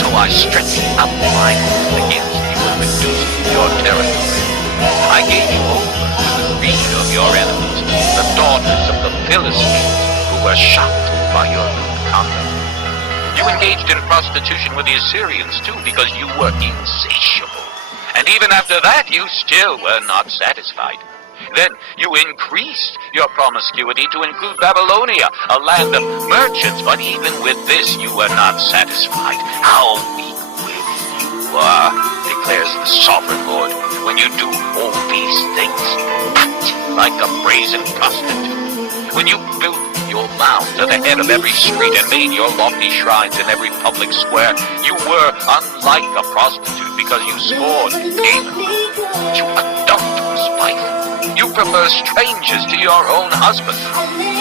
So I stretched out my hand against you and reduced your territory. I gave you over to the greed of your enemies, the daughters of the Philistines, who were shocked by your rude conduct. You engaged in prostitution with the Assyrians, too, because you were insatiable. And even after that, you still were not satisfied. Then you increased your promiscuity to include Babylonia, a land of merchants, but even with this you were not satisfied. How weak-willed you are, declares the sovereign Lord. When you do all these things, act like a brazen prostitute. When you built your mound at the head of every street and made your lofty shrines in every public square, you were unlike a prostitute because you scorned payment. You adulterous wife. You prefer strangers to your own husband.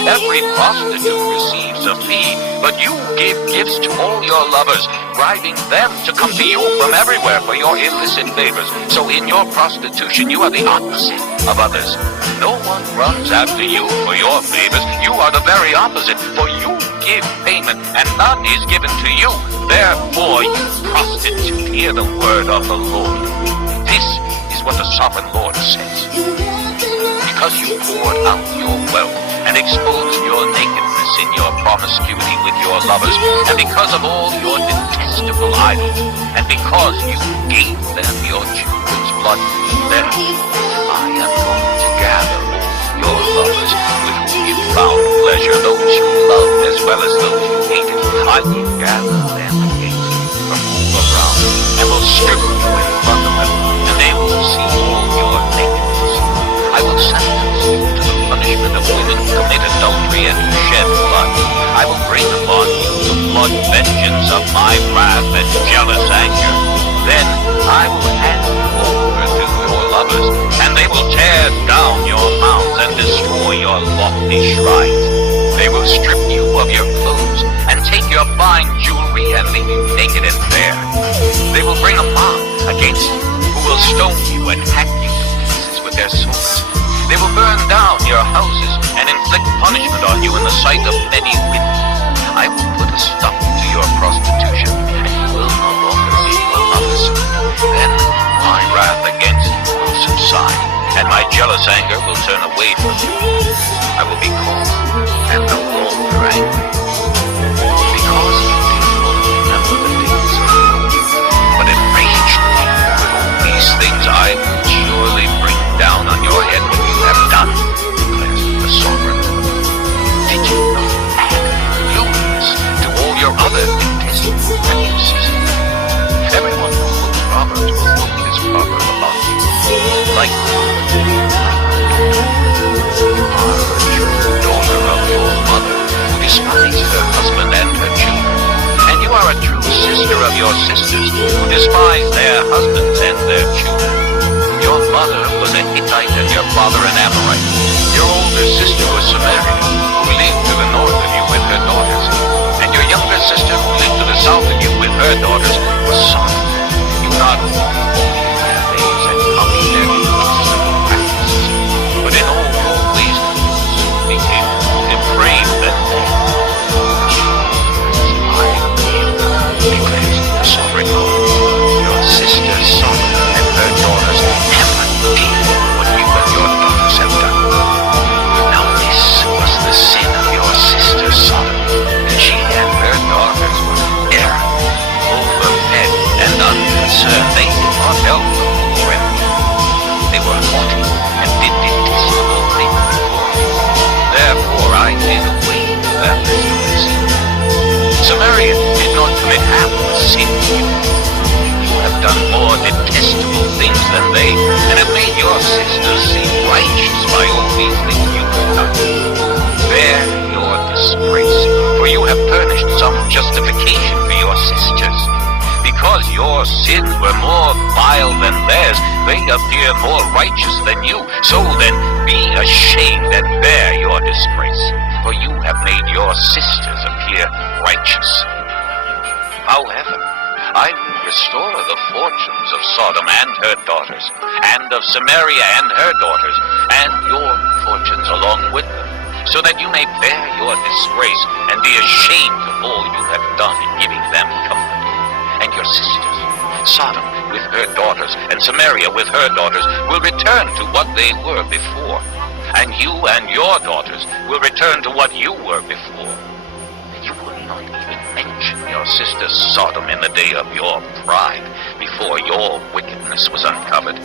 Every prostitute receives a fee, but you give gifts to all your lovers, bribing them to come to you from everywhere for your illicit favors. So in your prostitution, you are the opposite of others. No one runs after you for your favors. You are the very opposite, for you give payment, and none is given to you. Therefore, you prostitute, hear the word of the Lord. This is what the sovereign Lord says. Because you poured out your wealth and exposed your nakedness in your promiscuity with your lovers, and because of all your detestable idols, and because you gave them your children's blood, therefore I am going to gather all your lovers with whom you found pleasure, those you loved as well as those you hated. I will gather them against you from all around, and will strip you in front of them, and they will see all your nakedness. I will sentence you to the punishment of women who commit adultery and who shed blood. I will bring upon you the blood vengeance of my wrath and jealous anger. Then I will hand you over to your lovers, and they will tear down your mounds and destroy your lofty shrines. They will strip you of your clothes and take your fine jewelry and leave you naked and bare. They will bring a mob against you who will stone you and hack you to pieces with their swords. They will burn down your houses and inflict punishment on you in the sight of many witnesses. I will put a stop to your prostitution, and you will no longer be a lover. Then my wrath against you will subside, and my jealous anger will turn away from you. I will be cold and no longer angry, because you did not remember the days of old. But enraged me with all these things, I will surely bring down on your head what you have done, declares the sovereign Lord. Did you not add lewdness to all your other detestable practices? Everyone who quotes Proverbs will quote this proverb about you. Like you are a true daughter of your mother, who despised her husband and her children. And you are a true sister of your sisters, who despise their husbands and their children. Your mother was a Hittite and your father an Amorite. Your older sister was Samaria, who lived to the north of you with her daughters. And your younger sister, who lived to the south of you with her daughters, was Sodom. You not only walked in their ways and copied their detestable practices, but in all your ways you became more depraved than they. I will, declares the sovereign Lord. Your sister Sodom and her daughters never did what you and your daughters have done. Now this was the sin of your sister Sodom. She and her daughters were errant, overfed, and unconcerned. They did not help the poor and needy. They were haughty and did detestable things before me. Therefore I did away with their mercy. Samaria did not commit half the sin you. You have done more detestable things than they, and have made your sisters seem righteous by all these things you have done. Bear your disgrace, for you have furnished some justification for your sisters. Because your sins were more vile than theirs, they appear more righteous than you. So then, be ashamed and bear your disgrace, for you have made your sisters appear righteous. However, I will restore the fortunes of Sodom and her daughters, and of Samaria and her daughters, and your fortunes along with them, so that you may bear your disgrace and be ashamed of all you have done in giving them comfort. And your sisters. Sodom with her daughters and Samaria with her daughters will return to what they were before. And you and your daughters will return to what you were before. You will not even mention your sister Sodom in the day of your pride, before your wickedness was uncovered.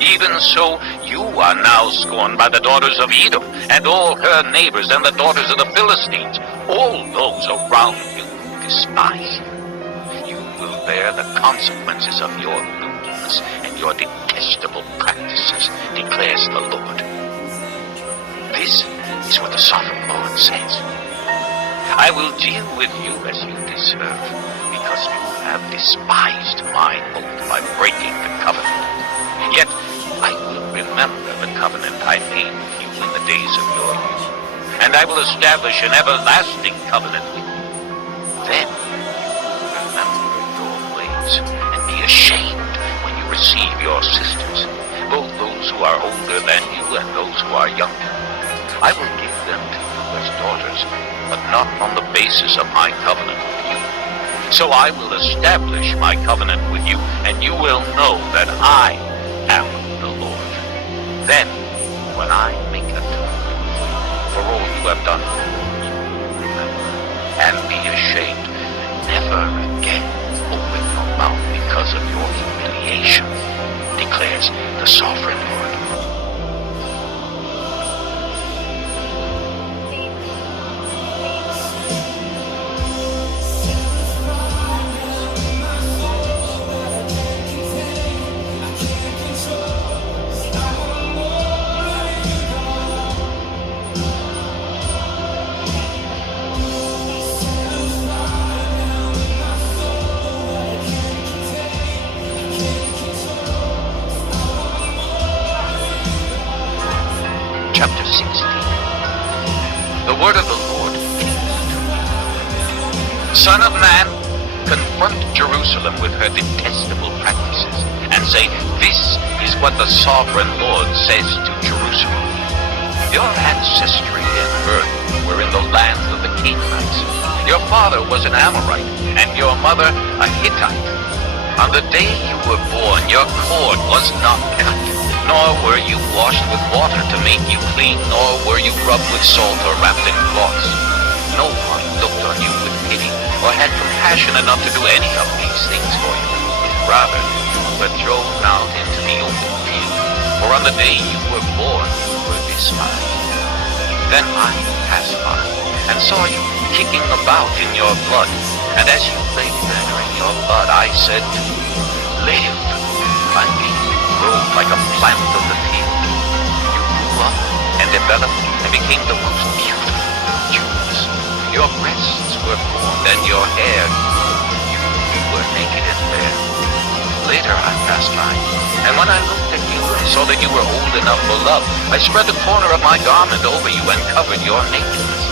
Even so, you are now scorned by the daughters of Edom, and all her neighbors, and the daughters of the Philistines, all those around you who despise you. You will bear the consequences of your lewdness and your detestable practices, declares the Lord. This is what the sovereign Lord says. I will deal with you as you deserve, because you have despised my oath by breaking the covenant. Yet I will remember the covenant I made with you in the days of your youth, and I will establish an everlasting covenant with you. Then you will remember your ways and be ashamed when you receive your sisters, both those who are older than you and those who are younger. I will give them to you as daughters, but not on the basis of my covenant with you. So I will establish my covenant with you, and you will know that I am the Lord. Then, when I make atonement for all you have done, you will remember and be ashamed, and never again open your mouth because of your humiliation, declares the sovereign Lord. Chapter 16. The word of the Lord came to me. Son of man, confront Jerusalem with her detestable practices, and say, this is what the sovereign Lord says to Jerusalem. Your ancestry and birth were in the land of the Canaanites. Your father was an Amorite, and your mother a Hittite. On the day you were born, your cord was not cut, nor were you washed with water to make you clean, nor were you rubbed with salt or wrapped in cloths. No one looked on you with pity, or had compassion enough to do any of these things for you. Rather, you were thrown out into the open field, for on the day you were born, you were despised. Then I passed by, and saw you kicking about in your blood, and as you lay there in your blood, I said to you, live, I made you grow like a plant of the field. You grew up and developed and became the most beautiful jewels. Your breasts were formed and your hair grew. You were naked and bare. Later I passed by, and when I looked at you and saw that you were old enough for love, I spread the corner of my garment over you and covered your nakedness.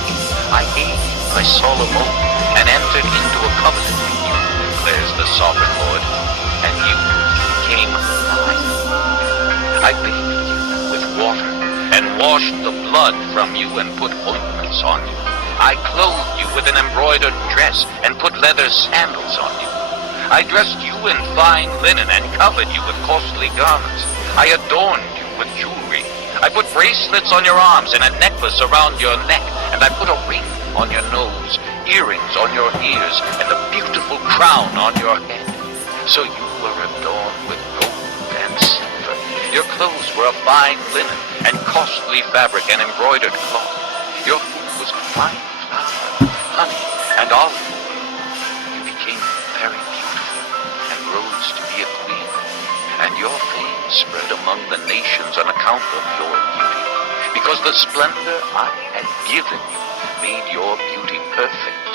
I gave you my solemn oath and entered into a covenant with you, declares the sovereign Lord, and you became mine. I bathed you with water and washed the blood from you and put ointments on you. I clothed you with an embroidered dress and put leather sandals on you. I dressed you in fine linen and covered you with costly garments. I adorned you with jewelry. I put bracelets on your arms and a necklace around your neck, and I put a ring on your nose, earrings on your ears, and a beautiful crown on your head. So you were adorned with gold and silver. Your clothes were of fine linen and costly fabric and embroidered cloth. Your food was fine flour, honey, and olive oil. You became very beautiful and rose to be a queen, and your fame spread among the nations on account of your beauty, because the splendor I had given you made your beauty perfect,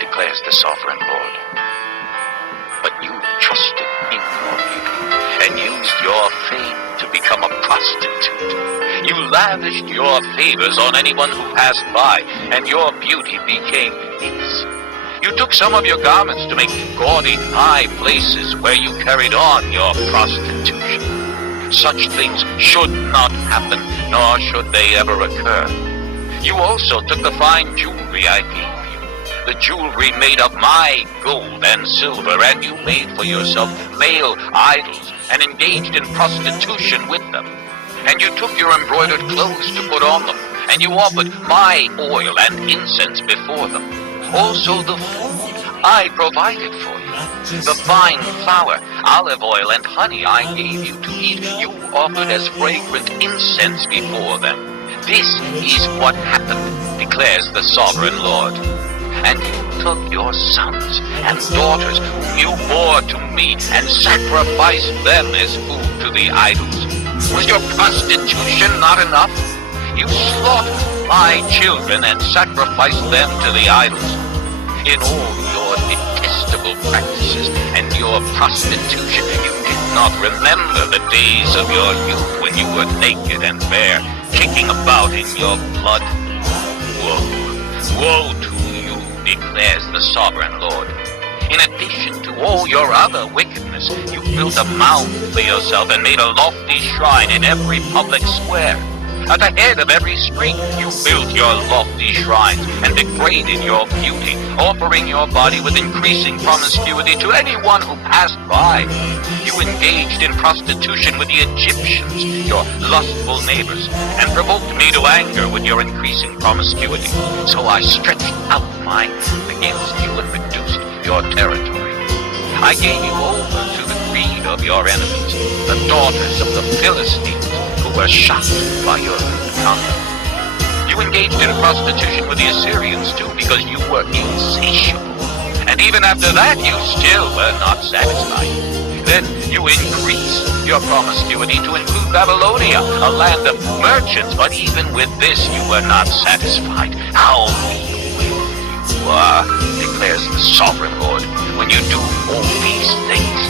declares the sovereign Lord. But you trusted in your beauty and used your fame to become a prostitute. You lavished your favors on anyone who passed by, and your beauty became his. You took some of your garments to make gaudy high places where you carried on your prostitution. Such things should not happen, nor should they ever occur. You also took the fine jewelry I gave you, the jewelry made of my gold and silver, and you made for yourself male idols and engaged in prostitution with them. And you took your embroidered clothes to put on them, and you offered my oil and incense before them. Also the food I provided for you, the fine flour, olive oil, and honey I gave you to eat, you offered as fragrant incense before them. This is what happened, declares the sovereign Lord. And you took your sons and daughters whom you bore to me and sacrificed them as food to the idols. Was your prostitution not enough? You slaughtered my children and sacrificed them to the idols. In all your detestable practices and your prostitution, you did not remember the days of your youth when you were naked and bare, kicking about in your blood. Woe, woe to you, declares the sovereign Lord. In addition to all your other wickedness, you built a mound for yourself and made a lofty shrine in every public square. At the head of every street, you built your lofty shrines and degraded your beauty, offering your body with increasing promiscuity to anyone who passed by. You engaged in prostitution with the Egyptians, your lustful neighbors, and provoked me to anger with your increasing promiscuity. So I stretched out my hand against you and reduced your territory. I gave you over to the greed of your enemies, the daughters of the Philistines, who were shocked by your conduct. You engaged in prostitution with the Assyrians too, because you were insatiable. And even after that, you still were not satisfied. Then you increased your promiscuity to include Babylonia, a land of merchants, but even with this you were not satisfied. How weak-willed you are, declares the sovereign Lord, when you do all these things,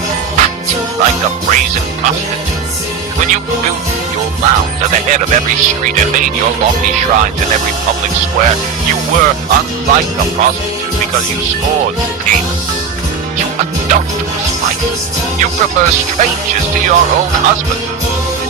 acting like a brazen prostitute. When you built your mounds at the head of every street and made your lofty shrines in every public square, you were unlike a prostitute because you scored payment. You adulterous wife. You prefer strangers to your own husband.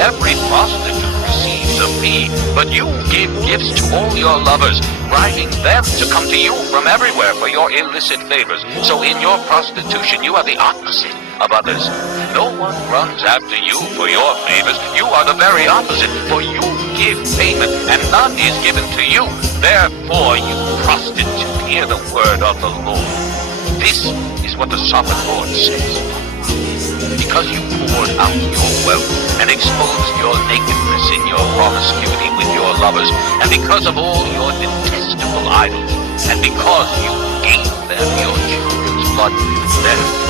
Every prostitute receives a fee, but you give gifts to all your lovers, bribing them to come to you from everywhere for your illicit favors. So in your prostitution, you are the opposite of others. No one runs after you for your favors. You are the very opposite, for you give payment, and none is given to you. Therefore, you prostitute, hear the word of the Lord. This is what the sovereign Lord says. Because you poured out your wealth and exposed your nakedness in your promiscuity with your lovers, and because of all your detestable idols, and because you gave them your children's blood, therefore